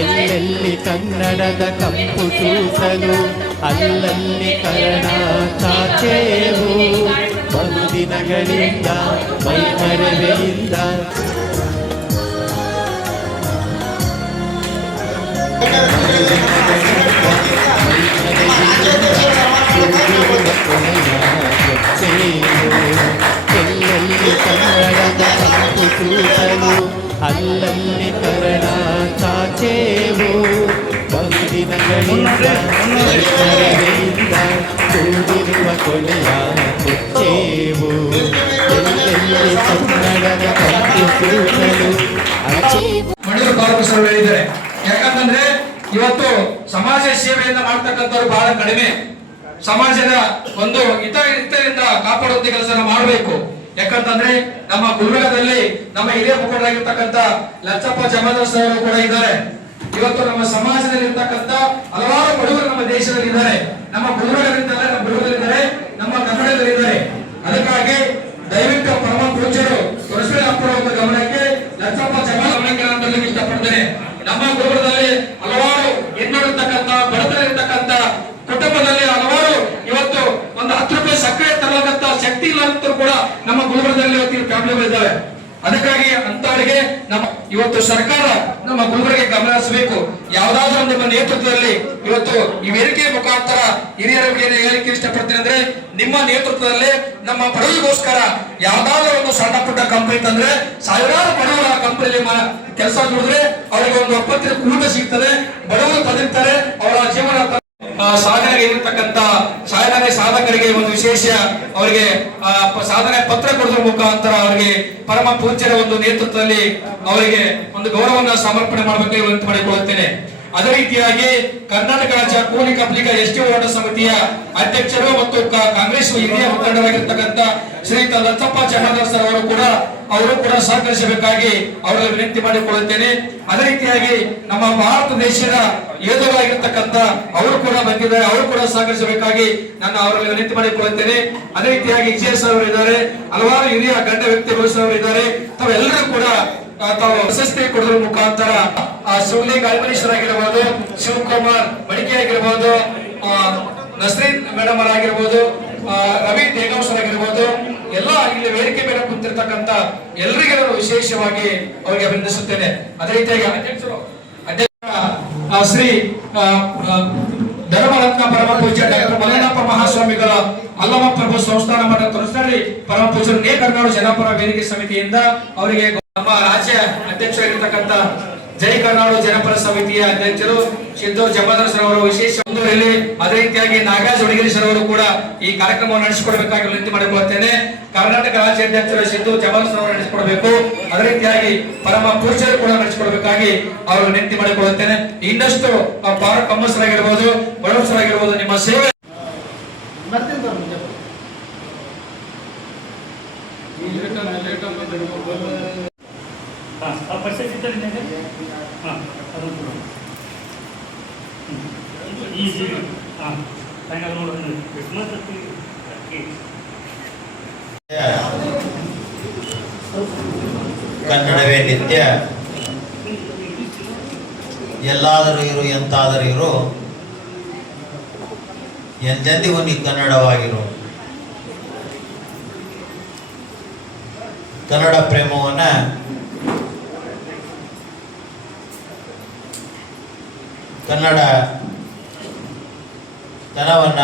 ಎಲ್ಲೆಲ್ಲಿ ಕನ್ನಡದ ಕಂಪು ಸೂಸಲು ಅಲ್ಲಲ್ಲಿ ಕನ್ನಡ ಚಾಚೇವು ಬಹುದಿನಗಳಿಂದ ಮೈಮರೆವೆಯಿಂದ ಎಲ್ಲೆಲ್ಲಿ ಕನ್ನಡದ ಕಂಪು ಸೂಸಲು ಅಲ್ಲಲ್ಲಿ ಕನ್ನಡ ಚಾಚೇವು ಬಹುದಿನಗಳಿಂದ ಮೈಮರೆವೆಯಿಂದ ಕೂಡಿರುವ ಕೊನೆಯ ಮುಚ್ಚೇವು ಎಲ್ಲೆಲ್ಲಿ ಕನ್ನಡದ ಕಂಪು ಸೂಸಲು ಮಡಿಯೂರು ಕಾರ್ಮಿಕರು ಹೇಳಿದ್ದಾರೆ. ಯಾಕಂತಂದ್ರೆ ಇವತ್ತು ಸಮಾಜ ಸೇವೆಯನ್ನ ಮಾಡ್ತಕ್ಕಂಥವ್ರು ಬಹಳ ಕಡಿಮೆ. ಸಮಾಜದ ಒಂದು ಹಿತರಿಂದ ಕಾಪಾಡುವಂತ ಕೆಲಸ ಮಾಡಬೇಕು. ಯಾಕಂತಂದ್ರೆ ನಮ್ಮ ಗುಲ್ಬರ್ಗದಲ್ಲಿ ನಮ್ಮ ಹಿರಿಯ ಮುಖಂಡರಾಗಿರ್ತಕ್ಕಂಥ ಲಚ್ಚಪ್ಪ ಜಮಾದಾರ್ ಅವರು ಕೂಡ ಇದ್ದಾರೆ. ಇವತ್ತು ನಮ್ಮ ಸಮಾಜದಲ್ಲಿ ಇರ್ತಕ್ಕಂಥ ಹಲವಾರು ಬಡವರು ನಮ್ಮ ದೇಶದಲ್ಲಿ ಇದ್ದಾರೆ. ನಮ್ಮ ಗುಲ್ಬರ್ಗದಿಂದಲೇ ನಮ್ಮ ಬಡವರಿದ್ದಾರೆ, ನಮ್ಮ ಕನ್ನಡದಲ್ಲಿದ್ದಾರೆ. ಅದಕ್ಕಾಗಿ ದಯವಿಟ್ಟು ಪರಮ ಪೂಜ್ಯರು ತುಳಸಿರಾಮಪ್ಪರವರ ಗಮನಕ್ಕೆ ಲಚ್ಚಪ್ಪ ಜಮಾದಾರ್ ಗಮನಕ್ಕೆ ನಾನು ತರಲಿಕ್ಕೆ ಇಷ್ಟಪಡ್ತೇನೆ. ನಮ್ಮ ಗುಲ್ಬರ್ಗದಲ್ಲಿ ಹಲವಾರು ಹೆಣ್ಣುತ್ತಕ್ಕಂಥ ಬಡತನಿರ್ತಕ್ಕಂಥ ಕುಟುಂಬದಲ್ಲಿ ಹಲವಾರು ಇವತ್ತು ಒಂದು 10 ರೂಪಾಯಿ ಸಕ್ಕರೆ ತರತಕ್ಕಂಥ ಶಕ್ತಿ ಇಲ್ಲಂತರೂ ಕೂಡ ನಮ್ಮ ಗುಲ್ಬರ್ಗದಲ್ಲಿ ಇವತ್ತು ಫ್ಯಾಮಿಲಿಗಳಿದ್ದಾವೆ. ಅದಕ್ಕಾಗಿ ಅಂತವರಿಗೆ ನಮ್ಮ ಇವತ್ತು ಸರ್ಕಾರ ನಮ್ಮ ಗುಲ್ಬರ್ಗೆ ಗಮನ ಹರಿಸಬೇಕು. ಯಾವುದಾದ್ರೂ ನಿಮ್ಮ ನೇತೃತ್ವದಲ್ಲಿ ಇವತ್ತು ಈ ವೇದಿಕೆ ಮುಖಾಂತರ ಹಿರಿಯರಿಗೆ ಹೇಳಿಕೆ ಇಷ್ಟಪಡ್ತೀನಿ ಅಂದ್ರೆ, ನಿಮ್ಮ ನೇತೃತ್ವದಲ್ಲಿ ನಮ್ಮ ಬಡವರಿಗೋಸ್ಕರ ಯಾವ್ದಾದ್ರು ಒಂದು ಸಣ್ಣ ಪುಟ್ಟ ಕಂಪನಿ ತಂದ್ರೆ ಸಾವಿರಾರು ಬಡವರ ಕಂಪನಿಯಲ್ಲಿ ಕೆಲಸ ದುಡಿದ್ರೆ ಅವರಿಗೆ ಒಂದು ಒಪ್ಪತ್ತಿನ ಕೂಟ ಸಿಗ್ತದೆ, ಬಡವರು ತಂದಿರ್ತಾರೆ, ಅವರ ಜೀವನ ಸಾಧನೆಗಿರ್ತಕ್ಕಂಥ ಸಾಧಕರಿಗೆ ಒಂದು ವಿಶೇಷ ಅವರಿಗೆ ಸಾಧನೆ ಪತ್ರ ಕೊಡುವ ಮುಖಾಂತರ ಅವರಿಗೆ ಪರಮ ಪೂಜ್ಯರ ಒಂದು ನೇತೃತ್ವದಲ್ಲಿ ಅವರಿಗೆ ಒಂದು ಗೌರವವನ್ನು ಸಮರ್ಪಣೆ ಮಾಡಬೇಕು ವಿನಂತಿ ಮಾಡಿಕೊಳ್ಳುತ್ತೇನೆ. ಅದೇ ರೀತಿಯಾಗಿ ಕರ್ನಾಟಕ ರಾಜ್ಯ ಕೂಲಿ ಕಾರ್ಮಿಕ ಎಸ್ಟಿ ಹೋರಾಟ ಸಮಿತಿಯ ಅಧ್ಯಕ್ಷರು ಮತ್ತು ಕಾಂಗ್ರೆಸ್ ಹಿರಿಯ ಮುಖಂಡರಾಗಿರ್ತಕ್ಕಂಥ ಶ್ರೀಯುತ ಲಚ್ಚಪ್ಪ ಜಮಾದಾರ್ ಸರ್ ಅವರು ಕೂಡ ಸಹಕರಿಸಬೇಕಾಗಿ ಅವರಲ್ಲಿ ವಿನಂತಿ ಮಾಡಿಕೊಳ್ಳುತ್ತೇನೆ. ಅದೇ ರೀತಿಯಾಗಿ ನಮ್ಮ ಭಾರತ ದೇಶದ ಯೋಧರಾಗಿರ್ತಕ್ಕಂಥ ಅವರು ಕೂಡ ಬಂದಿದ್ದಾರೆ, ಅವರು ಕೂಡ ಸಹಕರಿಸಬೇಕಾಗಿ ನಾನು ಅವರಲ್ಲಿ ವಿನಂತಿ ಮಾಡಿಕೊಳ್ಳುತ್ತೇನೆ. ಅದೇ ರೀತಿಯಾಗಿ ವಿಜಯ್ ಅವರು ಇದ್ದಾರೆ, ಹಲವಾರು ಹಿರಿಯ ಗಣ್ಯ ವ್ಯಕ್ತಿಗಳು ಇದ್ದಾರೆ. ತಾವೆಲ್ಲರೂ ಕೂಡ ತಾವು ಪ್ರಶಸ್ತಿ ಕೊಡುವ ಮುಖಾಂತರ ಶಿವಲಿ ಗಾಳಿಮನೇಶ್ವರಾಗಿರ್ಬೋದು, ಶಿವಕುಮಾರ್ ಮಡಿಕೆ ಆಗಿರ್ಬೋದು, ನಸ್ರೀನ್ ಮೇಡಮ್ ಅವರಾಗಿರ್ಬೋದು, ರವಿ ದೇಗಾಂಶ್ ಆಗಿರ್ಬೋದು, ಎಲ್ಲ ಇಲ್ಲಿ ವೇದಿಕೆ ಮೇಲೆ ಕುಂತಿರ್ತಕ್ಕಂಥ ಎಲ್ಲರಿಗೂ ವಿಶೇಷವಾಗಿ ಅವರಿಗೆ ಅಭಿನಂದಿಸುತ್ತೇನೆ. ಅದೇ ರೀತಿಯಾಗಿ ಅಧ್ಯಕ್ಷ ಶ್ರೀ ಧರ್ಮರತ್ನ ಪರಮ ಪೂಜ್ಯ ಡಾಕ್ಟರ್ ಮಲ್ಲಣ್ಣಪ್ಪ ಮಹಾಸ್ವಾಮಿಗಳ ಅಲ್ಲಮ ಪ್ರಭು ಸಂಸ್ಥಾನ ಮಠ ತಲುಸ್ತಾರಿ ಪರಮ ಪೂಜ್ಯರು ಕರ್ನಾಟಕ ಜನಪರ ವೇದಿಕೆ ಸಮಿತಿಯಿಂದ ಅವರಿಗೆ ನಮ್ಮ ರಾಜ್ಯ ಅಧ್ಯಕ್ಷರಾಗಿರ್ತಕ್ಕಂಥ ಜೈ ಕರ್ನಾಟಕ ಜನಪರ ಸಮಿತಿಯ ಅಧ್ಯಕ್ಷರು ಸಿದ್ದು ಜಮಾದಾರ್ ಸರ್ ಅವರು ವಿಶೇಷ ಒಂದೂರಲ್ಲಿ, ಅದೇ ರೀತಿಯಾಗಿ ನಾಗರಾಜ್ ಹುಡುಗಿರಿ ಸರ್ ಅವರು ಕೂಡ ಈ ಕಾರ್ಯಕ್ರಮವನ್ನು ನಡೆಸಿಕೊಡಬೇಕಾಗಿ ವಿನಂತಿ ಮಾಡಿಕೊಳ್ಳುತ್ತೇನೆ. ಕರ್ನಾಟಕ ರಾಜ್ಯ ಅಧ್ಯಕ್ಷರು ಸಿದ್ದು ಜಮಾದಾರ್ ಸರ್ ಅವರು ನಡೆಸಿಕೊಡಬೇಕು. ಅದೇ ರೀತಿಯಾಗಿ ಪರಮ ಪೂಜ್ಯರು ಕೂಡ ನಡೆಸಿಕೊಡಬೇಕಾಗಿ ಅವರು ವಿನಂತಿ ಮಾಡಿಕೊಳ್ಳುತ್ತೇನೆ. ಇನ್ನಷ್ಟು ಪಾರ ಕಮ್ಮಸರಾಗಿರ್ಬೋದು, ಬಡವಸರಾಗಿರ್ಬೋದು, ನಿಮ್ಮ ಸೇವೆ ಕನ್ನಡವೇ ನಿತ್ಯ, ಎಲ್ಲಾದರೂ ಇರು ಎಂತಾದರೂ ಇರು, ಎಂದೆಂದಿಗೂ ನೀ ಕನ್ನಡವಾಗಿರು. ಕನ್ನಡ ಪ್ರೇಮವನ್ನ ಕನ್ನಡ ತನವನ್ನ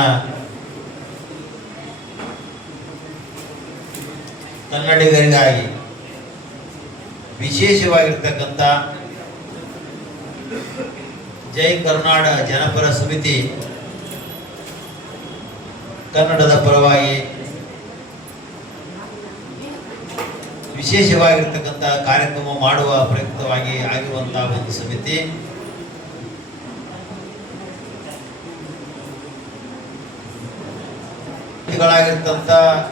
ಕನ್ನಡಿಗರಿಗಾಗಿ ವಿಶೇಷವಾಗಿರ್ತಕ್ಕಂಥ ಜೈ ಕರ್ನಾಟಕ ಜನಪರ ಸಮಿತಿ ಕನ್ನಡದ ಪರವಾಗಿ ವಿಶೇಷವಾಗಿರ್ತಕ್ಕಂಥ ಕಾರ್ಯಕ್ರಮ ಮಾಡುವ ಪ್ರಯುಕ್ತವಾಗಿ ಆಗಿರುವಂತಹ ಒಂದು ಸಮಿತಿ. ಗಳಾಗಿರ್ತಂತ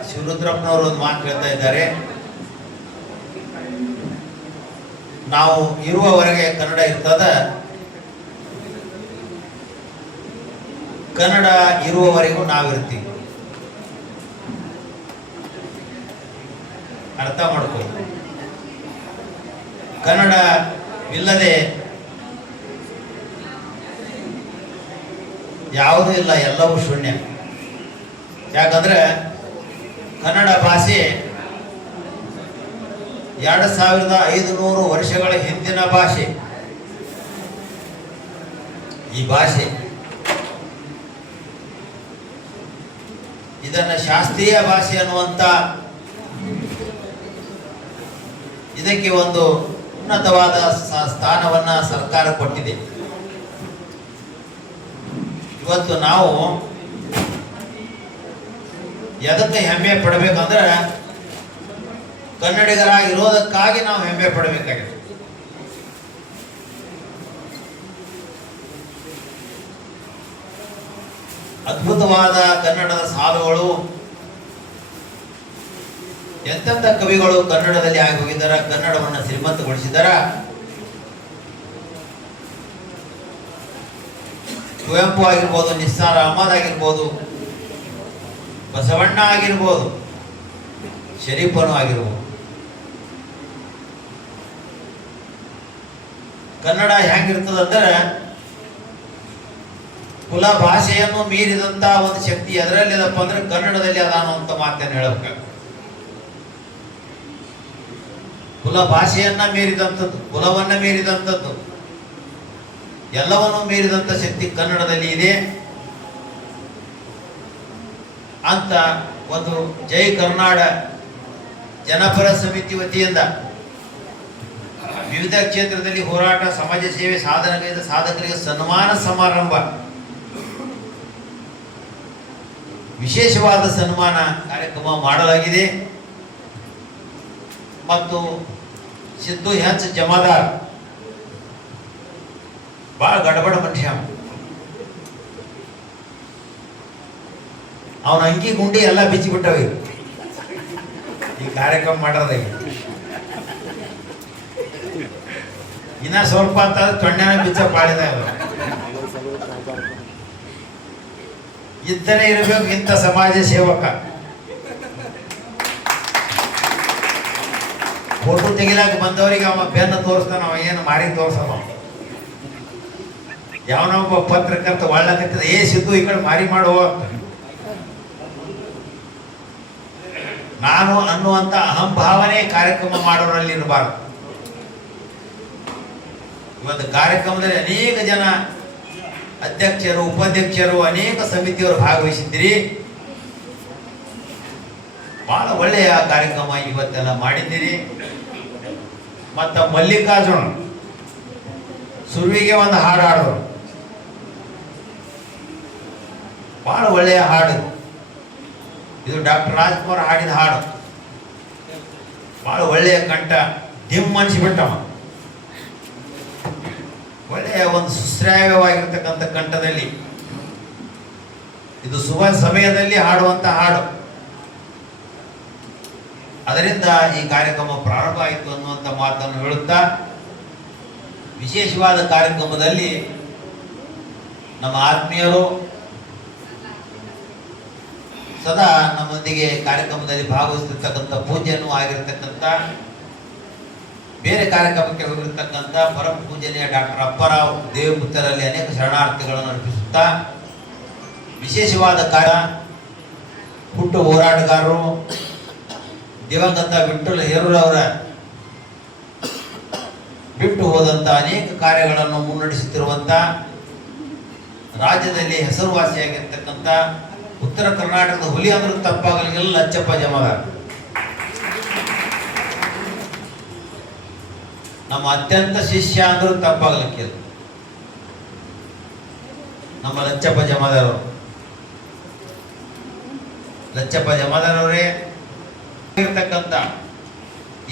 ಶಿವರುದ್ರಪ್ಪನವರು ಒಂದು ಮಾತು ಹೇಳ್ತಾ ಇದ್ದಾರೆ, ನಾವು ಇರುವವರೆಗೆ ಕನ್ನಡ ಇರ್ತದ, ಕನ್ನಡ ಇರುವವರೆಗೂ ನಾವಿರ್ತೀವಿ. ಅರ್ಥ ಮಾಡ್ಕೊ. ಕನ್ನಡವಿಲ್ಲದೆ ಯಾವುದೂ ಇಲ್ಲ, ಎಲ್ಲವೂ ಶೂನ್ಯ. ಯಾಕಂದ್ರೆ ಕನ್ನಡ ಭಾಷೆ 2500 ವರ್ಷಗಳ ಹಿಂದಿನ ಭಾಷೆ. ಈ ಭಾಷೆ ಇದನ್ನು ಶಾಸ್ತ್ರೀಯ ಭಾಷೆ ಅನ್ನುವಂಥ ಇದಕ್ಕೆ ಒಂದು ಉನ್ನತವಾದ ಸ್ಥಾನವನ್ನ ಸರ್ಕಾರ ಕೊಟ್ಟಿದೆ. ಇವತ್ತು ನಾವು ಎದಕ್ಕೆ ಹೆಮ್ಮೆ ಪಡಬೇಕಂದ್ರೆ ಕನ್ನಡಿಗರಾಗಿರೋದಕ್ಕಾಗಿ ನಾವು ಹೆಮ್ಮೆ ಪಡಬೇಕಾಗಿದೆ. ಅದ್ಭುತವಾದ ಕನ್ನಡದ ಸಾಲುಗಳು, ಎಂತೆಂಥ ಕವಿಗಳು ಕನ್ನಡದಲ್ಲಿ ಆಗಿ ಹೋಗಿದ್ದಾರ, ಕನ್ನಡವನ್ನು ಶ್ರೀಮಂತಗೊಳಿಸಿದಾರ. ಕುವೆಂಪು ಆಗಿರ್ಬೋದು, ನಿಸ್ಸಾರ್ ಅಹಮದ್ ಆಗಿರ್ಬೋದು, ಬಸವಣ್ಣ ಆಗಿರ್ಬೋದು, ಶರೀಫನು ಆಗಿರ್ಬೋದು. ಕನ್ನಡ ಹೆಂಗಿರ್ತದಂದ್ರೆ ಕುಲ ಭಾಷೆಯನ್ನು ಮೀರಿದಂತ ಒಂದು ಶಕ್ತಿ ಅದರಲ್ಲಿ ಅದಪ್ಪ ಅಂದ್ರೆ ಕನ್ನಡದಲ್ಲಿ ಅದಾನು ಅಂತ ಮಾತನ್ನು ಹೇಳಬೇಕು. ಕುಲ ಭಾಷೆಯನ್ನ ಮೀರಿದಂಥದ್ದು, ಕುಲವನ್ನ ಮೀರಿದಂಥದ್ದು, ಎಲ್ಲವನ್ನೂ ಮೀರಿದಂಥ ಶಕ್ತಿ ಕನ್ನಡದಲ್ಲಿ ಇದೆ ಅಂತ ಒಂದು ಜೈ ಕರ್ನಾಡ ಜನಪರ ಸಮಿತಿ ವತಿಯಿಂದ ವಿವಿಧ ಕ್ಷೇತ್ರದಲ್ಲಿ ಹೋರಾಟ, ಸಮಾಜ ಸೇವೆ, ಸಾಧನೆಗೈದ ಸಾಧಕರಿಗೆ ಸನ್ಮಾನ ಸಮಾರಂಭ, ವಿಶೇಷವಾದ ಸನ್ಮಾನ ಕಾರ್ಯಕ್ರಮ ಮಾಡಲಾಗಿದೆ. ಮತ್ತು ಸಿದ್ದು ಹೆಚ್ ಜಮಾದಾರ್ ಬಹಳ ಗಡಬಡ ಮನುಷ್ಯ, ಅವನ ಅಂಗಿ ಗುಂಡಿ ಎಲ್ಲ ಬಿಚ್ಚಿಬಿಟ್ಟವೆ ಈ ಕಾರ್ಯಕ್ರಮ ಮಾಡೋದಾಗ. ಇನ್ನ ಸ್ವಲ್ಪ ಅಂತ ತೊಣ್ಣೆನ ಬಿಚ್ಚ ಪಾಡಿದ ಇದ್ದರೆ ಇರಬೇಕು ಇಂಥ ಸಮಾಜ ಸೇವಕ. ಫೋಟೋ ತೆಗಿಲಾಕ ಬಂದವರಿಗೆ ಅವ ಬೆನ್ನು ತೋರಿಸ್ತಾನ, ಅವ ಏನು ಮಾರಿ ತೋರ್ಸಲ್ಲ. ಯಾವನೊಬ್ಬ ಪತ್ರಕರ್ತ ಒಳ್ಳಕತ್ತಿದ, ಏ ಸಿದ್ದು ಈ ಕಡೆ ಮಾರಿ ಮಾಡುವ ನಾನು ಅನ್ನುವಂತ ಅಹಂಭಾವನೆ ಕಾರ್ಯಕ್ರಮ ಮಾಡೋರಲ್ಲಿ ಇರಬಾರ್ದು. ಇವತ್ತು ಕಾರ್ಯಕ್ರಮದಲ್ಲಿ ಅನೇಕ ಜನ ಅಧ್ಯಕ್ಷರು, ಉಪಾಧ್ಯಕ್ಷರು, ಅನೇಕ ಸಮಿತಿಯವರು ಭಾಗವಹಿಸಿದ್ದೀರಿ. ಬಹಳ ಒಳ್ಳೆಯ ಕಾರ್ಯಕ್ರಮ ಇವತ್ತೆಲ್ಲ ಮಾಡಿದ್ದೀರಿ. ಮತ್ತು ಮಲ್ಲಿಕಾರ್ಜುನ ಸುರುವಿಗೆ ಒಂದು ಹಾಡು ಹಾಡಿದ್ರು, ಬಹಳ ಒಳ್ಳೆಯ ಹಾಡು ಇದು. ಡಾಕ್ಟರ್ ರಾಜ್ಕುಮಾರ್ ಹಾಡಿದ ಹಾಡು, ಬಹಳ ಒಳ್ಳೆಯ ಕಂಠ, ದಿಮ್ ಅನಿಸಿಬಿಟ್ಟವ. ಒಳ್ಳೆಯ ಒಂದು ಸುಶ್ರಾವ್ಯವಾಗಿರ್ತಕ್ಕಂಥ ಕಂಠದಲ್ಲಿ ಇದು ಶುಭ ಸಮಯದಲ್ಲಿ ಹಾಡುವಂತ ಹಾಡು. ಅದರಿಂದ ಈ ಕಾರ್ಯಕ್ರಮ ಪ್ರಾರಂಭ ಆಯಿತು ಅನ್ನುವಂಥ ಮಾತನ್ನು ಹೇಳುತ್ತಾ, ವಿಶೇಷವಾದ ಕಾರ್ಯಕ್ರಮದಲ್ಲಿ ನಮ್ಮ ಆತ್ಮೀಯರು ಸದಾ ನಮ್ಮೊಂದಿಗೆ ಕಾರ್ಯಕ್ರಮದಲ್ಲಿ ಭಾಗವಹಿಸಿರ್ತಕ್ಕಂಥ ಪೂಜ್ಯನೂ ಆಗಿರ್ತಕ್ಕಂಥ, ಬೇರೆ ಕಾರ್ಯಕ್ರಮಕ್ಕೆ ಹೋಗಿರ್ತಕ್ಕಂಥ ಪರಮ ಪೂಜನೀಯ ಡಾಕ್ಟರ್ ಅಪ್ಪರಾವ್ ದೇವಪುತ್ತರಲ್ಲಿ ಅನೇಕ ಶರಣಾರ್ಥಿಗಳನ್ನು ಅರ್ಪಿಸುತ್ತಾ, ವಿಶೇಷವಾದ ಹುಟ್ಟು ಹೋರಾಟಗಾರರು ದಿವಂಗತ ವಿಠ್ಠಲ ಹೇರೂರವರ ಬಿಟ್ಟು ಹೋದಂಥ ಅನೇಕ ಕಾರ್ಯಗಳನ್ನು ಮುನ್ನಡೆಸುತ್ತಿರುವಂಥ, ರಾಜ್ಯದಲ್ಲಿ ಹೆಸರುವಾಸಿಯಾಗಿರ್ತಕ್ಕಂಥ ಉತ್ತರ ಕರ್ನಾಟಕದ ಹುಲಿ ಅಂದ್ರೂ ತಪ್ಪಾಗಲಿಲ್ಲ ಲಚ್ಚಪ್ಪ ಜಮಾದಾರ್. ನಮ್ಮ ಅತ್ಯಂತ ಶಿಷ್ಯ ಅಂದ್ರೂ ತಪ್ಪಾಗಲಿಕ್ಕಿಲ್ಲ ನಮ್ಮ ಲಚ್ಚಪ್ಪ ಜಮಾದಾರ್ ಅವರು. ಲಚ್ಚಪ್ಪ ಜಮಾದಾರ್ ಅವರೇ ಇರ್ತಕ್ಕಂಥ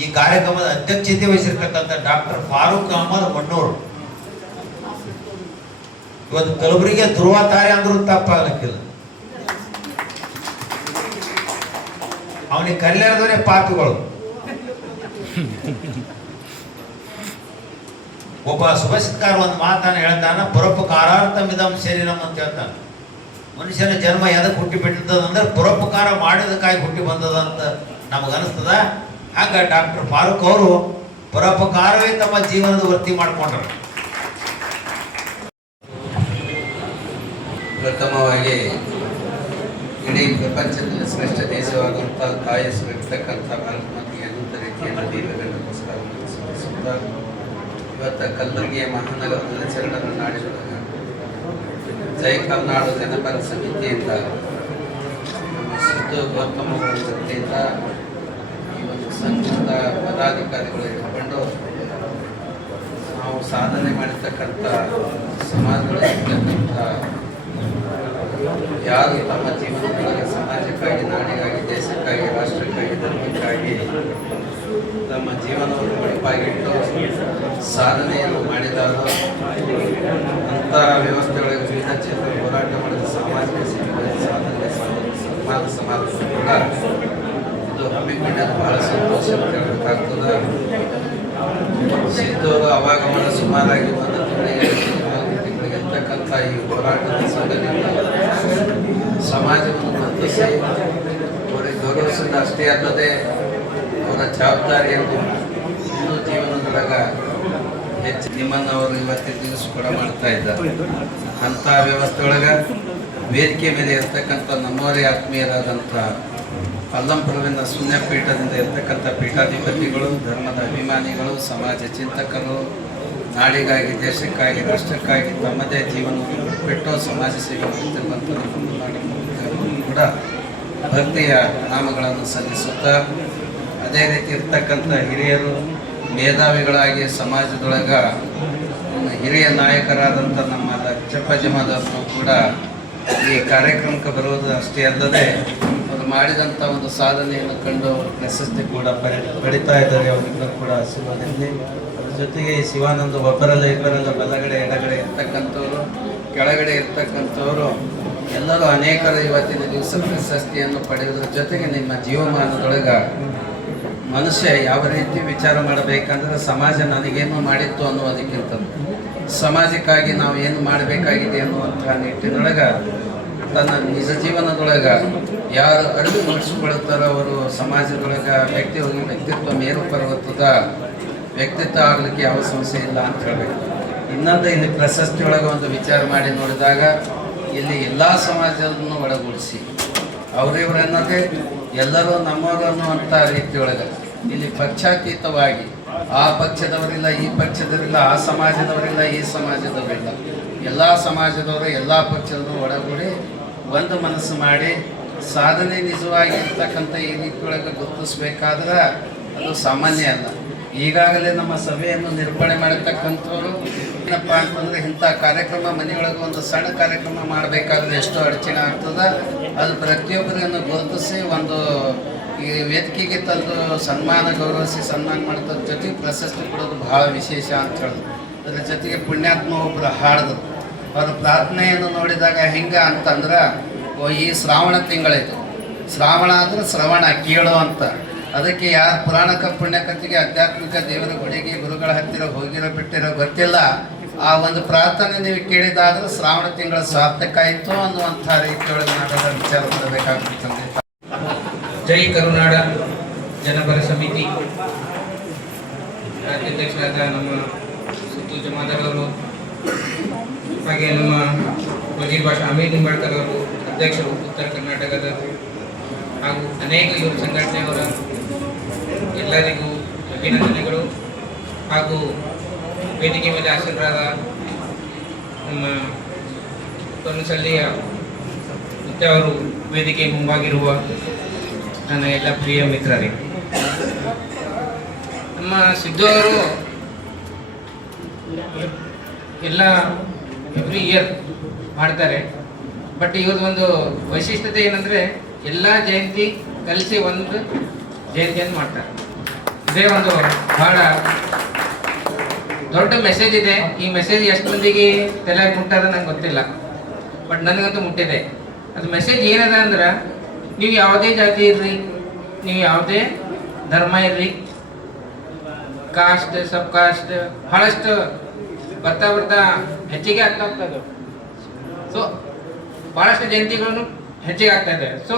ಈ ಕಾರ್ಯಕ್ರಮದ ಅಧ್ಯಕ್ಷತೆ ವಹಿಸಿರ್ತಕ್ಕಂಥ ಡಾಕ್ಟರ್ ಫಾರೂಕ್ ಅಹಮದ್ ಮಣ್ಣೂರು ಇವತ್ತು ಕಲಬುರಗಿಯ ಧ್ರುವ ತಾರೆ ಅಂದ್ರೂ ತಪ್ಪಾಗಲಿಕ್ಕಿಲ್ಲ. ಅವನಿಗೆ ಕಲ್ಯಾಣದವರೇ ಪಾಪಿಗಳು. ಒಬ್ಬ ಸುಭಾಷಿತಕಾರ ಒಂದು ಮಾತನ್ನು ಹೇಳ್ತಾನ, ಪರೋಪಕಾರಾರ್ಥಮಿದಂ ಶರೀರಂ ಅಂತ ಹೇಳ್ತಾನೆ. ಮನುಷ್ಯನ ಜನ್ಮ ಎದಕ್ಕೆ ಹುಟ್ಟಿ ಬಿಟ್ಟಿದ್ದದಂದ್ರೆ ಪರೋಪಕಾರ ಮಾಡೋದಕ್ಕಾಗಿ ಹುಟ್ಟಿ ಬಂದದ ಅಂತ ನಮಗನಿಸ್ತದ. ಹಾಗ ಡಾಕ್ಟರ್ ಫಾರೂಕ್ ಅವರು ಪರೋಪಕಾರವೇ ತಮ್ಮ ಜೀವನದ ವೃತ್ತಿ ಮಾಡಿಕೊಂಡ್ರು. ಪ್ರಥಮವಾಗಿ ಇಡೀ ಪ್ರಪಂಚದಲ್ಲಿ ಶ್ರೇಷ್ಠ ದೇಶವಾದಂಥ ತಾಯಿ ಇರ್ತಕ್ಕಂಥ ಭಾರತ ಮಾತೆಗೆ ಅನಂತ ರೀತಿಯಲ್ಲಿ ದೀರ್ಘಗಂಡ ನಮಸ್ಕಾರವನ್ನು ಸಲ್ಲಿಸುತ್ತಾ ಇವತ್ತು ಕಲಬುರಗಿಯ ಮಹಾನಗರದಲ್ಲಿ ಚರಣರ ನಾಡಿನೊಳಗೆ ಜೈ ಕರ್ನಾಡು ಜನಪರ ಸಮಿತಿಯಿಂದ ನಮ್ಮ ಸಿದ್ದು ಗೌತಮಗಳ ವತಿಯಿಂದ ಈ ಒಂದು ಸಂಘದ ಪದಾಧಿಕಾರಿಗಳು ಇಟ್ಕೊಂಡು ನಾವು ಸಾಧನೆ ಮಾಡಿರ್ತಕ್ಕಂಥ ಸಮಾಜದಲ್ಲಿರ್ತಕ್ಕಂಥ ಯಾರು ತಮ್ಮ ಜೀವನದೊಳಗೆ ಸಮಾಜಕ್ಕಾಗಿ, ನಾಡಿಗಾಗಿ, ದೇಶಕ್ಕಾಗಿ, ರಾಷ್ಟ್ರಕ್ಕಾಗಿ, ಧರ್ಮಕ್ಕಾಗಿ ತಮ್ಮ ಜೀವನವನ್ನು ಮುಡಿಪಾಗಿಟ್ಟು ಸಾಧನೆಯನ್ನು ಮಾಡಿದಾರೋ ಅಂಥ ವ್ಯವಸ್ಥೆಗಳಿಗೆ ವಿವಿಧ ಕ್ಷೇತ್ರ ಹೋರಾಟ ಮಾಡಿದ ಸಾಮಾಜಿಕ ಸೇವೆಗಳ ಸಾಧನೆ ಸನ್ಮಾನ ಸಮಾವೇಶ ಕೂಡ ಇದು ಹಮ್ಮಿಕೊಂಡಿದ್ದು ಬಹಳ ಸಂತೋಷ ಹೇಳಬೇಕಾಗ್ತದೆ. ಸಿದ್ದವರು ಅವಾಗ ಸುಮಾರಾಗಿ ಒಂದು ತಿಂಗಳಿಗೆ ಇರ್ತಕ್ಕಂಥ ಈ ಹೋರಾಟದ ಸಂಘದಿಂದ ಸಮಾಜವನ್ನು ಗುರುತಿಸಿ ಅವರಿಗೆ ಗೌರವಿಸಿದ ಅಷ್ಟೇ ಅಲ್ಲದೆ ಅವರ ಜವಾಬ್ದಾರಿಯನ್ನು ಇನ್ನೂ ಜೀವನದೊಳಗೆ ಹೆಚ್ಚು ನಿಮ್ಮನ್ನು ಅವರು ಇವತ್ತಿನ ದಿವಸ ಕೂಡ ಮಾಡ್ತಾ ಇದ್ದಾರೆ. ಅಂಥ ವ್ಯವಸ್ಥೆ ಒಳಗೆ ವೇದಿಕೆ ಮೇಲೆ ಇರ್ತಕ್ಕಂಥ ನಮ್ಮವರೇ ಆತ್ಮೀಯರಾದಂಥ ಅಲ್ಲಂಪುರವಿನ ಶೂನ್ಯಪೀಠದಿಂದ ಇರ್ತಕ್ಕಂಥ ಪೀಠಾಧಿಪತಿಗಳು, ಧರ್ಮದ ಅಭಿಮಾನಿಗಳು, ಸಮಾಜ ಚಿಂತಕರು, ನಾಡಿಗಾಗಿ, ದೇಶಕ್ಕಾಗಿ, ರಾಷ್ಟ್ರಕ್ಕಾಗಿ ತಮ್ಮದೇ ಜೀವನವನ್ನು ಬಿಟ್ಟು ಸಮಾಜ ಸೇವೆ ಮಾಡುತ್ತಿರುವಂಥ ಕೂಡ ಭಕ್ತಿಯ ನಾಮಗಳನ್ನು ಸಲ್ಲಿಸುತ್ತಾ ಅದೇ ರೀತಿ ಇರ್ತಕ್ಕಂಥ ಹಿರಿಯರು, ಮೇಧಾವಿಗಳಾಗಿ ಸಮಾಜದೊಳಗೆ ಹಿರಿಯ ನಾಯಕರಾದಂಥ ನಮ್ಮ ಚಪ್ಪಜಮಾದವರು ಕೂಡ ಈ ಕಾರ್ಯಕ್ರಮಕ್ಕೆ ಬರುವುದು ಅಷ್ಟೇ ಅಲ್ಲದೆ ಅವರು ಮಾಡಿದಂಥ ಒಂದು ಸಾಧನೆಯನ್ನು ಕಂಡು ಅವರು ಪ್ರಶಸ್ತಿ ಕೂಡ ಪಡಿತಾ ಇದ್ದಾರೆ. ಅವರಿಬ್ಬರು ಕೂಡ ಆಶೀರ್ವಾದದಲ್ಲಿ ಅದ್ರ ಜೊತೆಗೆ ಈ ಶಿವಾನಂದ ಒಬ್ಬರಲ್ಲ ಇಬ್ಬರಲ್ಲ ಬಲಗಡೆ ಎಡಗಡೆ ಇರ್ತಕ್ಕಂಥವ್ರು, ಕೆಳಗಡೆ ಇರ್ತಕ್ಕಂಥವರು ಎಲ್ಲರೂ ಅನೇಕರು ಇವತ್ತಿನ ದಿವಸ ಪ್ರಶಸ್ತಿಯನ್ನು ಪಡೆಯುವುದರ ಜೊತೆಗೆ ನಿಮ್ಮ ಜೀವಮಾನದೊಳಗೆ ಮನುಷ್ಯ ಯಾವ ರೀತಿ ವಿಚಾರ ಮಾಡಬೇಕಂದ್ರೆ ಸಮಾಜ ನನಗೇನು ಮಾಡಿತ್ತು ಅನ್ನೋದಕ್ಕಿಂತ ಸಮಾಜಕ್ಕಾಗಿ ನಾವು ಏನು ಮಾಡಬೇಕಾಗಿದೆ ಅನ್ನುವಂತಹ ನಿಟ್ಟಿನೊಳಗೆ ತನ್ನ ನಿಜ ಜೀವನದೊಳಗೆ ಯಾರು ಅರಿವು ಮೂಡಿಸಿಕೊಳ್ಳುತ್ತಾರೋ ಅವರು ಸಮಾಜದೊಳಗೆ ವ್ಯಕ್ತಿತ್ವ ಮೇರು ಪರ್ವತದ ವ್ಯಕ್ತಿತ್ವ ಆಗಲಿಕ್ಕೆ ಯಾವ ಸಮಸ್ಯೆ ಇಲ್ಲ ಅಂತ ಹೇಳಬೇಕು. ಇನ್ನೊಂದು ಇಲ್ಲಿ ಪ್ರಶಸ್ತಿಯೊಳಗೆ ಒಂದು ವಿಚಾರ ಮಾಡಿ ನೋಡಿದಾಗ ಇಲ್ಲಿ ಎಲ್ಲ ಸಮಾಜವನ್ನು ಒಳಗೂಡಿಸಿ ಅವರಿವರನ್ನದೇ ಎಲ್ಲರೂ ನಮ್ಮವರು ಅನ್ನುವಂಥ ರೀತಿಯೊಳಗೆ ಇಲ್ಲಿ ಪಕ್ಷಾತೀತವಾಗಿ ಆ ಪಕ್ಷದವರಿಲ್ಲ, ಈ ಪಕ್ಷದವರಿಲ್ಲ, ಆ ಸಮಾಜದವರಿಲ್ಲ, ಈ ಸಮಾಜದವರಿಲ್ಲ, ಎಲ್ಲ ಸಮಾಜದವರು ಎಲ್ಲ ಪಕ್ಷದವರು ಒಳಗೂಡಿ ಒಂದು ಮನಸ್ಸು ಮಾಡಿ ಸಾಧನೆ ನಿಜವಾಗಿ ಇರ್ತಕ್ಕಂಥ ಈ ರೀತಿಯೊಳಗೆ ಗುರುತಿಸ್ಬೇಕಾದ್ರೆ ಅದು ಸಾಮಾನ್ಯ ಅಲ್ಲ. ಈಗಾಗಲೇ ನಮ್ಮ ಸಭೆಯನ್ನು ನಿರ್ವಹಣೆ ಮಾಡಿರ್ತಕ್ಕಂಥವ್ರು ಏನಪ್ಪ ಅಂತಂದರೆ ಇಂಥ ಕಾರ್ಯಕ್ರಮ ಮನೆಯೊಳಗೆ ಒಂದು ಸಣ್ಣ ಕಾರ್ಯಕ್ರಮ ಮಾಡಬೇಕಾದ್ರೆ ಎಷ್ಟು ಅಡಚಣೆ ಆಗ್ತದೆ, ಅದು ಪ್ರತಿಯೊಬ್ಬರನ್ನು ಗುರುತಿಸಿ ಒಂದು ಈ ವೇದಿಕೆಗೆ ತಂದು ಗೌರವಿಸಿ ಸನ್ಮಾನ ಮಾಡೋದ್ರ ಜೊತೆಗೆ ಪ್ರಶಸ್ತಿ ಕೊಡೋದು ಭಾಳ ವಿಶೇಷ ಅಂತ ಹೇಳಿದ್ರು. ಅದರ ಜೊತೆಗೆ ಪುಣ್ಯಾತ್ಮ ಒಬ್ಬರು ಹಾಡಿದ್ರು. ಅವರ ಪ್ರಾರ್ಥನೆಯನ್ನು ನೋಡಿದಾಗ ಹೆಂಗೆ ಅಂತಂದ್ರೆ ಈ ಶ್ರಾವಣ ತಿಂಗಳಿತು, ಶ್ರಾವಣ ಅಂದರೆ ಶ್ರವಣ ಕೇಳೋ ಅಂತ. ಅದಕ್ಕೆ ಯಾರು ಪುರಾಣಕ ಪುಣ್ಯಕಥೆಗೆ ಆಧ್ಯಾತ್ಮಿಕ ದೇವರ ಗುಡಿಗೆ ಗುರುಗಳ ಹತ್ತಿರ ಹೋಗಿರೋ ಬಿಟ್ಟಿರೋ ಗೊತ್ತಿಲ್ಲ, ಆ ಒಂದು ಪ್ರಾರ್ಥನೆ ನೀವು ಕೇಳಿದಾದ್ರೆ ಶ್ರಾವಣ ತಿಂಗಳ ಸಾರ್ಥಕ ಆಯಿತು ಅನ್ನುವಂಥ ರೀತಿಯೊಳಗೆ ನಾವೆಲ್ಲ ವಿಚಾರ ಮಾಡಬೇಕಾಗುತ್ತದೆ. ಜೈ ಕರುನಾಡ ಜನಪರ ಸಮಿತಿ ರಾಜ್ಯಾಧ್ಯಕ್ಷರಾದ ನಮ್ಮ ಸಿದ್ದು ಜಮಾದಾರ್ ಅವರು, ಹಾಗೆ ನಮ್ಮ ವಜೀರ್ ಭಾಷಾ ಅಮೀರ್ ನಿಂಬಾಳ್ಕರ್ ಅವರು ಅಧ್ಯಕ್ಷರು ಉತ್ತರ ಕರ್ನಾಟಕದ, ಹಾಗೂ ಅನೇಕ ಯುವ ಸಂಘಟನೆಯವರ ಎಲ್ಲರಿಗೂ ಅಭಿನಂದನೆಗಳು. ಹಾಗೂ ವೇದಿಕೆ ಮೇಲೆ ಆಸೀನರಾದ ನಮ್ಮ ಕೊನಸಳ್ಳಿಯ ಮತ್ತೆ ಅವರು ವೇದಿಕೆ ಮುಂಭಾಗಿರುವ ನನ್ನ ಎಲ್ಲ ಪ್ರಿಯ ಮಿತ್ರರೇ, ನಮ್ಮ ಸಿದ್ದು ಅವರು ಎಲ್ಲ ಎವ್ರಿ ಇಯರ್ ಮಾಡ್ತಾರೆ. ಬಟ್ ಇವ್ರದ್ದು ಒಂದು ವೈಶಿಷ್ಟ್ಯತೆ ಏನಂದರೆ ಎಲ್ಲ ಜಯಂತಿ ಕಲಿಸಿ ಒಂದು ಜಯಂತಿಯನ್ನು ಮಾಡ್ತಾರೆ. ಇದೇ ಒಂದು ಭಾಳ ದೊಡ್ಡ ಮೆಸೇಜ್ ಇದೆ. ಈ ಮೆಸೇಜ್ ಎಷ್ಟು ಮಂದಿಗೆ ತಲೆಗೆ ಮುಟ್ಟದ ನಂಗೆ ಗೊತ್ತಿಲ್ಲ, ಬಟ್ ನನಗಂತೂ ಮುಟ್ಟಿದೆ. ಅದು ಮೆಸೇಜ್ ಏನದ ಅಂದ್ರೆ, ನೀವು ಯಾವುದೇ ಜಾತಿ ಇರ್ರಿ, ನೀವು ಯಾವುದೇ ಧರ್ಮ ಇರ್ರಿ, ಕಾಸ್ಟ್ ಸಬ್ ಕಾಸ್ಟ್ ಭಾಳಷ್ಟು ಬರ್ತಾ ಬರ್ತಾ ಹೆಚ್ಚಿಗೆ ಆಗ್ತಾ ಹೋಗ್ತದೆ. ಸೊ ಭಾಳಷ್ಟು ಜಯಂತಿಗಳನ್ನು ಹೆಚ್ಚಿಗೆ ಆಗ್ತಾ ಇದೆ. ಸೊ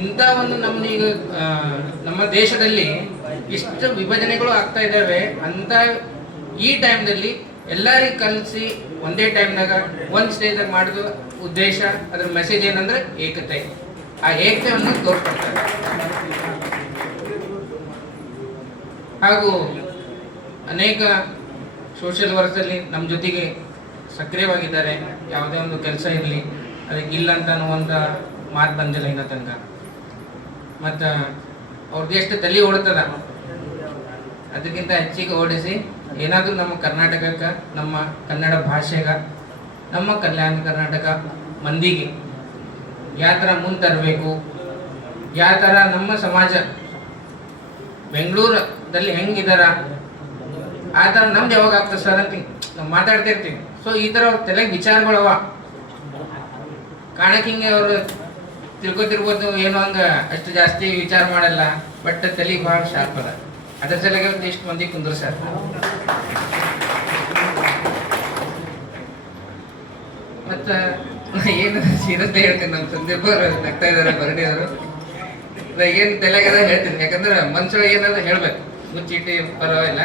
ಇಂಥ ಒಂದು ನಮ್ಮೀಗ ನಮ್ಮ ದೇಶದಲ್ಲಿ ಇಷ್ಟು ವಿಭಜನೆಗಳು ಆಗ್ತಾ ಇದ್ದಾವೆ ಅಂತ ಈ ಟೈಮ್ದಲ್ಲಿ ಎಲ್ಲರಿಗೂ ಕಲಿಸಿ ಒಂದೇ ಟೈಮ್ನಾಗ ಒಂದು ಸ್ಟೇಜ್ದಾಗ ಮಾಡೋದು ಉದ್ದೇಶ. ಅದ್ರ ಮೆಸೇಜ್ ಏನಂದ್ರೆ ಏಕತೆ. ಆ ಏಕತೆಯನ್ನು ತೋರ್ಪಡ್ತಾರೆ. ಹಾಗೂ ಅನೇಕ ಸೋಷಿಯಲ್ ವರ್ಕ್ಸಲ್ಲಿ ನಮ್ಮ ಜೊತೆಗೆ ಸಕ್ರಿಯವಾಗಿದ್ದಾರೆ. ಯಾವುದೇ ಒಂದು ಕೆಲಸ ಇರಲಿ ಅದಕ್ಕೆ ಇಲ್ಲ ಅಂತ ಅನ್ನುವಂಥ ಮಾತು ಬಂದಿಲ್ಲ ಇನ್ನೂ ತನಕ. ಮತ್ತು ಅವ್ರದ್ದು ಎಷ್ಟು ತಲೆ ಓಡ್ತದ ಅದಕ್ಕಿಂತ ಹೆಚ್ಚಿಗೆ ಓಡಿಸಿ ಏನಾದರೂ ನಮ್ಮ ಕರ್ನಾಟಕಕ್ಕೆ, ನಮ್ಮ ಕನ್ನಡ ಭಾಷೆಗೆ, ನಮ್ಮ ಕಲ್ಯಾಣ ಕರ್ನಾಟಕ ಮಂದಿಗೆ ಯಾವ ಥರ ಮುಂದೆ ತರಬೇಕು, ಯಾವ ಥರ ನಮ್ಮ ಸಮಾಜ ಬೆಂಗಳೂರಲ್ಲಿ ಹೆಂಗಿದಾರ ಆ ಥರ ನಮ್ದು ಯಾವಾಗ ಆಗ್ತದೆ ಸರ್ ಅಂತ ನಾವು ಮಾತಾಡ್ತಾ ಇರ್ತೀವಿ. ಸೊ ಈ ಥರ ಅವ್ರ ತಲೆಗೆ ವಿಚಾರಗಳವ. ಕಾಣಕ್ಕೆ ಹಿಂಗೆ ಅವರು ತಿಳ್ಕೊತಿರ್ಬೋದು, ಏನೋ ಹಂಗೆ ಅಷ್ಟು ಜಾಸ್ತಿ ವಿಚಾರ ಮಾಡಲ್ಲ, ಬಟ್ ತಲೆ ಭಾಳ ಶಾರ್ಪ್ ಅದ. ಅದ್ರ ಸಲಗೆ ಒಂದು ಇಷ್ಟು ಮಂದಿ ಕುಂದ್ರು ಸರ್. ಮತ್ತು ಏನು ಸೀರಿಯಸ್ಲಿ ಹೇಳ್ತೀನಿ, ನಮ್ಮ ಸಂದೀಪ್ ಅವರು ನಗ್ತಾ ಇದ್ದಾರೆ, ಬರಡಿಯವರು. ಏನು ತಲೆಗೆಲ್ಲ ಹೇಳ್ತೀನಿ, ಯಾಕಂದ್ರೆ ಮನ್ಸೊಳಗೆ ಏನಾದ್ರು ಹೇಳ್ಬೇಕು, ಮುಚ್ಚಿಟ್ಟು ಪರವಾಗಿಲ್ಲ.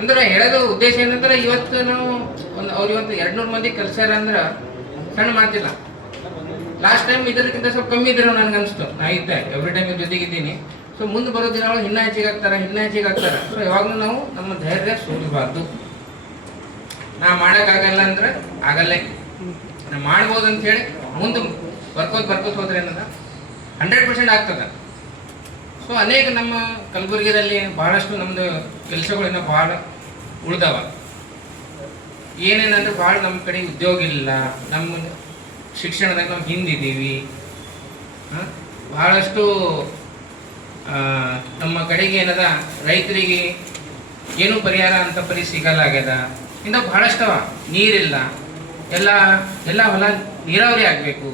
ಅಂದ್ರೆ ಹೇಳೋದು ಉದ್ದೇಶ ಏನಂದ್ರೆ ಇವತ್ತು ನಾವು ಅವ್ರು ಇವತ್ತು 200 ಮಂದಿ ಕಲ್ಸ್ಯಾರ ಅಂದ್ರೆ ಸಣ್ಣ ಮಾತಿಲ್ಲ. ಲಾಸ್ಟ್ ಟೈಮ್ ಇದಕ್ಕಿಂತ ಸ್ವಲ್ಪ ಕಮ್ಮಿ ಇದ್ರು ನನ್ಗೆ ಅನಿಸ್ತು. ನಾ ಇದ್ದೆ ಎವ್ರಿ ಟೈಮ್ ಜೊತೆಗಿದ್ದೀನಿ. ಸೊ ಮುಂದೆ ಬರೋ ದಿನಗಳು ಇನ್ನೂ ಹೆಚ್ಚಿಗೆ ಆಗ್ತಾರೆ. ಸೊ ಯಾವಾಗಲೂ ನಾವು ನಮ್ಮ ಧೈರ್ಯ ಸೋಲಬಾರ್ದು. ನಾ ಮಾಡೋಕ್ಕಾಗಲ್ಲ ಅಂದ್ರೆ ಆಗಲ್ಲೇ, ನಾ ಮಾಡ್ಬೋದು ಅಂತ ಹೇಳಿ ಮುಂದೆ ಬರ್ಕೋತ ಹೋದ್ರೆ ಏನದ 100% ಆಗ್ತದೆ. ಸೊ ಅನೇಕ ನಮ್ಮ ಕಲಬುರಗಿಯಲ್ಲಿ ಭಾಳಷ್ಟು ನಮ್ಮದು ಕೆಲಸಗಳಿಂದ ಭಾಳ ಉಳ್ದವ. ಏನೇನಂದ್ರೆ ಭಾಳ ನಮ್ಮ ಕಡೆ ಉದ್ಯೋಗ ಇಲ್ಲ, ನಮ್ಮ ಶಿಕ್ಷಣದಾಗ ನಾವು ಹಿಂದಿದ್ದೀವಿ. ಭಾಳಷ್ಟು ನಮ್ಮ ಕಡೆಗೆ ಏನದ ರೈತರಿಗೆ ಏನೂ ಪರಿಹಾರ ಅಂತ ಪರಿ ಸಿಗಲಾಗ್ಯದ. ಇಂಥ ಭಾಳಷ್ಟವ. ನೀರಿಲ್ಲ, ಎಲ್ಲ ಹೊಲ ನೀರಾವರಿ ಆಗಬೇಕು.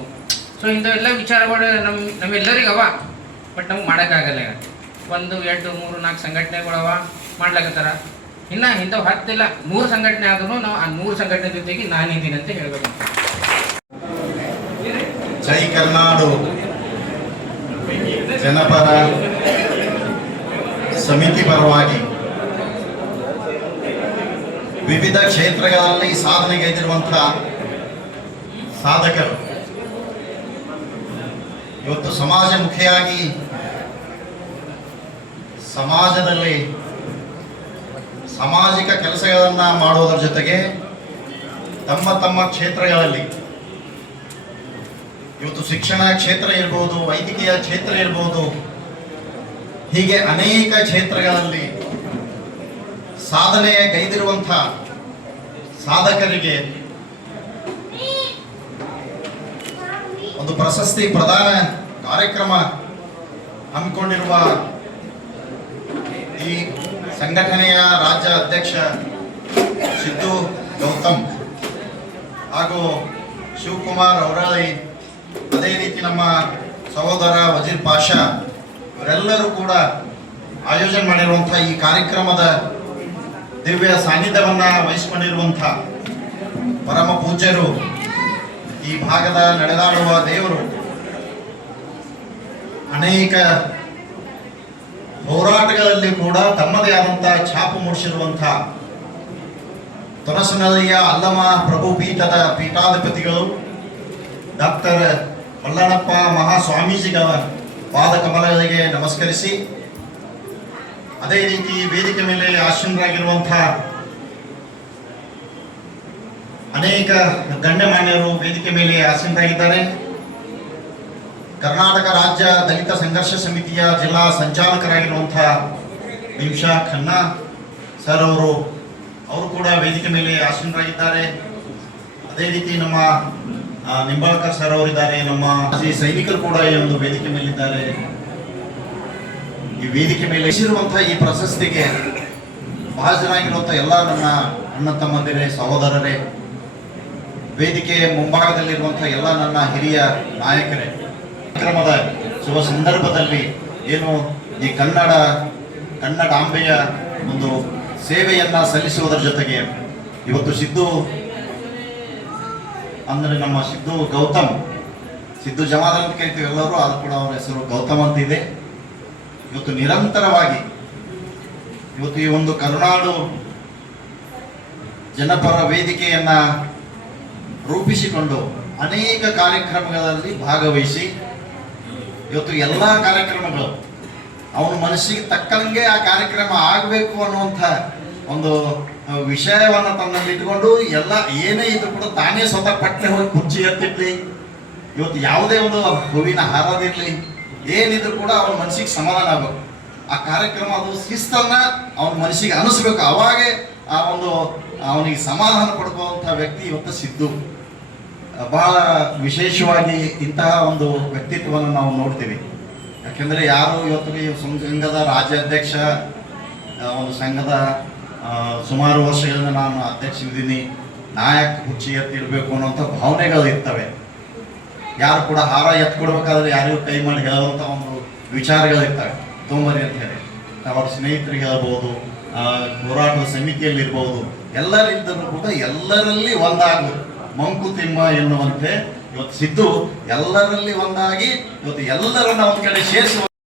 ಸೊ ಇಂಥವೆಲ್ಲ ವಿಚಾರಗಳು ನಮ್ಮೆಲ್ಲರಿಗೆ ಅವ, ಬಟ್ ನಮ್ಗೆ ಮಾಡೋಕ್ಕಾಗಲ್ಲ. 1, 2, 3, 4 ಸಂಘಟನೆಗಳವ ಮಾಡ್ಲಾಕತ್ತಾರ. ಇನ್ನು ಇಂಥವು 10 ಇಲ್ಲ 100 ಸಂಘಟನೆ ಆದ್ರೂ ನಾವು ಆ 100 ಸಂಘಟನೆ ಜೊತೆಗೆ ನಾನಿದ್ದೀನಿ ಅಂತ ಹೇಳ್ಬೇಕು. ಜೈ ಕರ್ನಾಡು ಜನಪರ ಸಮಿತಿ ಪರವಾಗಿ ವಿವಿಧ ಕ್ಷೇತ್ರಗಳಲ್ಲಿ ಸಾಧನೆಗೈದಿರುವಂತಹ ಸಾಧಕರು ಇವತ್ತು ಸಮಾಜಮುಖಿಯಾಗಿ ಸಮಾಜದಲ್ಲಿ ಸಾಮಾಜಿಕ ಕೆಲಸಗಳನ್ನು ಮಾಡುವುದರ ಜೊತೆಗೆ ತಮ್ಮ ಕ್ಷೇತ್ರಗಳಲ್ಲಿ ಇವತ್ತು ಶಿಕ್ಷಣ ಕ್ಷೇತ್ರ ಇರ್ಬೋದು, ವೈದ್ಯಕೀಯ ಕ್ಷೇತ್ರ ಇರ್ಬೋದು, ಹೀಗೆ ಅನೇಕ ಕ್ಷೇತ್ರಗಳಲ್ಲಿ ಸಾಧನೆಗೈದಿರುವಂಥ ಸಾಧಕರಿಗೆ ಒಂದು ಪ್ರಶಸ್ತಿ ಪ್ರದಾನ ಕಾರ್ಯಕ್ರಮ ಹಮ್ಮಿಕೊಂಡಿರುವ ಈ ಸಂಘಟನೆಯ ರಾಜ್ಯ ಅಧ್ಯಕ್ಷ ಸಿದ್ದು ಗೌತಮ್ ಹಾಗೂ ಶಿವಕುಮಾರ್ ಅವರಳ್ಳಿ, ಅದೇ ರೀತಿ ನಮ್ಮ ಸಹೋದರ ವಜೀರ್ ಪಾಷಾ ಇವರೆಲ್ಲರೂ ಕೂಡ ಆಯೋಜನೆ ಮಾಡಿರುವಂಥ ಈ ಕಾರ್ಯಕ್ರಮದ ದಿವ್ಯ ಸಾನ್ನಿಧ್ಯವನ್ನ ವಹಿಸಿಕೊಂಡಿರುವಂಥ ಪರಮ ಪೂಜ್ಯರು, ಈ ಭಾಗದ ನಡೆದಾಡುವ ದೇವರು, ಅನೇಕ ಹೋರಾಟಗಳಲ್ಲಿ ಕೂಡ ತಮ್ಮದೇ ಆದಂತಹ ಛಾಪು ಮೂಡಿಸಿರುವಂಥ ತೊನಸನಹಳ್ಳಿಯ ಅಲ್ಲಮ ಪ್ರಭು ಪೀಠದ ಪೀಠಾಧಿಪತಿಗಳು ಡಾಕ್ಟರ್ ಮಲ್ಲಣ್ಣಪ್ಪ ಮಹಾಸ್ವಾಮೀಜಿಗಳ ಪಾದ ಕಮಲಗಳಿಗೆ ನಮಸ್ಕರಿಸಿ, ಅದೇ ರೀತಿ ವೇದಿಕೆ ಮೇಲೆ ಆಸೀನರಾಗಿರುವಂಥ ಅನೇಕ ಗಣ್ಯಮಾನ್ಯರು ವೇದಿಕೆ ಮೇಲೆ ಆಸೀನರಾಗಿದ್ದಾರೆ. ಕರ್ನಾಟಕ ರಾಜ್ಯ ದಲಿತ ಸಂಘರ್ಷ ಸಮಿತಿಯ ಜಿಲ್ಲಾ ಸಂಚಾಲಕರಾಗಿರುವಂತಹ ಭೀಮ್ಶಾ ಖನ್ನಾ ಸರ್ ಅವರು ಕೂಡ ವೇದಿಕೆ ಮೇಲೆ ಆಸೀನರಾಗಿದ್ದಾರೆ. ಅದೇ ರೀತಿ ನಮ್ಮ ನಿಂಬಾಳ್ಕರ್ ಸರ್ ಅವರಿದ್ದಾರೆ. ನಮ್ಮ ಸೈನಿಕರು ಕೂಡ ಈ ಒಂದು ವೇದಿಕೆ ಮೇಲಿದ್ದಾರೆ. ಈ ವೇದಿಕೆ ಮೇಲೆ ಇರುವಂತಹ ಈ ಪ್ರಶಸ್ತಿಗೆ ಭಾಜನರಾಗಿರುವಂತಹ ಎಲ್ಲ ನನ್ನ ಅಣ್ಣ ತಮ್ಮಂದಿರೇ, ಸಹೋದರರೇ, ವೇದಿಕೆ ಮುಂಭಾಗದಲ್ಲಿರುವಂತಹ ಎಲ್ಲ ನನ್ನ ಹಿರಿಯ ನಾಯಕರೇ, ಕಾರ್ಯಕ್ರಮದ ಶುಭ ಸಂದರ್ಭದಲ್ಲಿ ಏನು ಈ ಕನ್ನಡಾಂಬೆಯ ಒಂದು ಸೇವೆಯನ್ನ ಸಲ್ಲಿಸುವುದರ ಜೊತೆಗೆ ಇವತ್ತು ಸಿದ್ದು ಅಂದ್ರೆ ನಮ್ಮ ಸಿದ್ದು ಗೌತಮ್ ಸಿದ್ದು ಜಮಾದಾರ್ ಅಂತ ಕರಿತೀವಿ ಎಲ್ಲರೂ, ಅದು ಕೂಡ ಅವರ ಹೆಸರು ಗೌತಮ್ ಅಂತ ಇದೆ. ಇವತ್ತು ನಿರಂತರವಾಗಿ ಇವತ್ತು ಈ ಒಂದು ಕರುನಾಡು ಜನಪರ ವೇದಿಕೆಯನ್ನ ರೂಪಿಸಿಕೊಂಡು ಅನೇಕ ಕಾರ್ಯಕ್ರಮಗಳಲ್ಲಿ ಭಾಗವಹಿಸಿ ಇವತ್ತು ಎಲ್ಲ ಕಾರ್ಯಕ್ರಮಗಳು ಅವನ ಮನಸ್ಸಿಗೆ ತಕ್ಕಂಗೆ ಆ ಕಾರ್ಯಕ್ರಮ ಆಗಬೇಕು ಅನ್ನುವಂಥ ಒಂದು ವಿಷಯವನ್ನು ತನ್ನಲ್ಲಿ ಇಟ್ಕೊಂಡು ಎಲ್ಲ ಏನೇ ಇದ್ರು ಕೂಡ ತಾನೇ ಸ್ವತಃ ಪಟ್ಟೆ ಹೋಗಿ ಕುರ್ಚಿ ಎತ್ತಿರ್ಲಿ, ಇವತ್ತು ಯಾವುದೇ ಒಂದು ಹೂವಿನ ಹಾರದಿರಲಿ, ಏನಿದ್ರು ಕೂಡ ಅವನ ಮನಸ್ಸಿಗೆ ಸಮಾಧಾನ ಆಗಬೇಕು. ಆ ಕಾರ್ಯಕ್ರಮ ಅದು ಶಿಸ್ತನ್ನ ಅವನ ಮನಸ್ಸಿಗೆ ಅನಿಸ್ಬೇಕು. ಅವಾಗೇ ಆ ಒಂದು ಅವನಿಗೆ ಸಮಾಧಾನ ಪಡ್ಕೊಳ್ಳುವಂಥ ವ್ಯಕ್ತಿ ಇವತ್ತು ಸಿದ್ದು. ಬಹಳ ವಿಶೇಷವಾಗಿ ಇಂತಹ ಒಂದು ವ್ಯಕ್ತಿತ್ವವನ್ನು ನಾವು ನೋಡ್ತೀವಿ. ಯಾಕೆಂದರೆ ಯಾರು ಇವತ್ತು ಈ ಸಂಘದ ರಾಜ್ಯಾಧ್ಯಕ್ಷ, ಒಂದು ಸಂಘದ ಸುಮಾರು ವರ್ಷಗಳಿಂದ ನಾನು ಅಧ್ಯಕ್ಷನಿದ್ದೀನಿ, ನಾಯಕ ಕುರ್ಚಿ ಎತ್ತಿಡಬೇಕು ಅನ್ನೋಂಥ ಭಾವನೆಗಳು ಇರ್ತವೆ. ಯಾರು ಕೂಡ ಹಾರ ಎತ್ಕೊಡ್ಬೇಕಾದ್ರೆ ಯಾರಿಗೂ ಕೈ ಮಾಡಿ ಹೇಳುವಂಥ ಒಂದು ವಿಚಾರಗಳಿರ್ತವೆ, ತೊಂಬರಿ ಅಂತ ಹೇಳಿ. ಅವರ ಸ್ನೇಹಿತರಿಗೆ ಹೇಳ್ಬೋದು, ಹೋರಾಟದ ಸಮಿತಿಯಲ್ಲಿರ್ಬೋದು, ಎಲ್ಲರಿದ್ದರೂ ಕೂಡ ಎಲ್ಲರಲ್ಲಿ ಒಂದಾಗು ಮಂಕುತಿಮ್ಮ ಎನ್ನುವಂತೆ ಇವತ್ತು ಸಿದ್ದು ಎಲ್ಲರಲ್ಲಿ ಒಂದಾಗಿ ಇವತ್ತು ಎಲ್ಲರನ್ನ ಒಂದು ಕಡೆ ಸೇರಿಸುವ